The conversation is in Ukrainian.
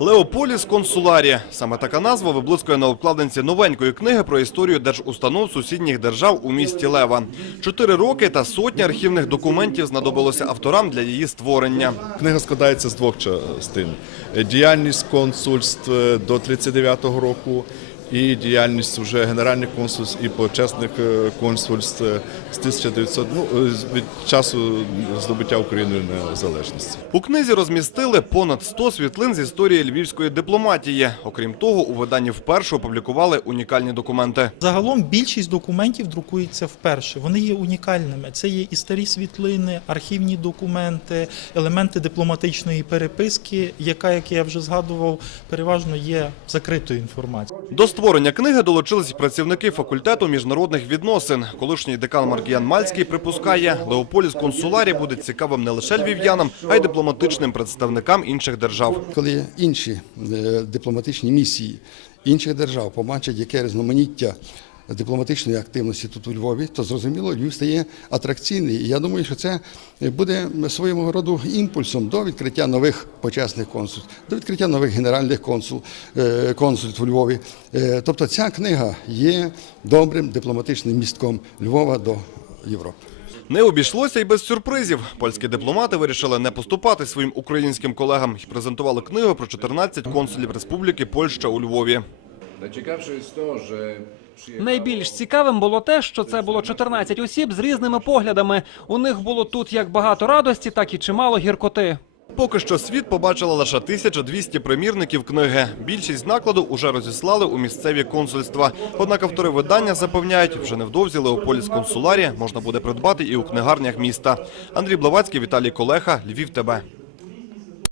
Леополіс консуларія. Саме така назва виблискує на обкладинці новенької книги про історію держустанов сусідніх держав у місті Лева. Чотири роки та сотні архівних документів знадобилося авторам для її створення. Книга складається з двох частин: діяльність консульств е, до 39-го року. І діяльність вже генеральних консульств і почесних е, консульств е, з 1900, ну, е, з- від часу здобуття Україною незалежності. У книзі розмістили понад 100 світлин з історії львівської дипломатії. Окрім того, у виданні вперше опублікували унікальні документи. Загалом більшість документів друкується вперше. Вони є унікальними. Це є і старі світлини, архівні документи, елементи дипломатичної переписки, яка, як я вже згадував, переважно є закритою інформацією. Створення книги долучились працівники факультету міжнародних відносин. Колишній декан Маркіян Мальський припускає, Леополіс консуларі буде цікавим не лише львів'янам, а й дипломатичним представникам інших держав. коли інші е, дипломатичні місії інших держав побачать, яке різноманіття дипломатичної активності тут у Львові, то зрозуміло, Львів стає атракційний. І я думаю, що це буде своєму роду імпульсом до відкриття нових почесних консульств, до відкриття нових генеральних консул, е, консульств у Львові. Е, Тобто ця книга є добрим дипломатичним містком Львова до Європи. Не обійшлося й без сюрпризів. Польські дипломати вирішили не поступати своїм українським колегам і презентували книгу про 14 консулів Республіки Польща у Львові. Jest to, że przyjechało... Найбільш цікавим було те, що це було 14 осіб з різними поглядами. У них було тут як багато радості, так і чимало гіркоти. Поки що світ побачила лише 1200 примірників книги. Більшість накладу уже розіслали у місцеві консульства. Однак автори видання запевняють, вже невдовзі Леополіс консуларі можна буде придбати і у книгарнях міста. Андрій Блавацький, Віталій Колеха, Львів ТБ.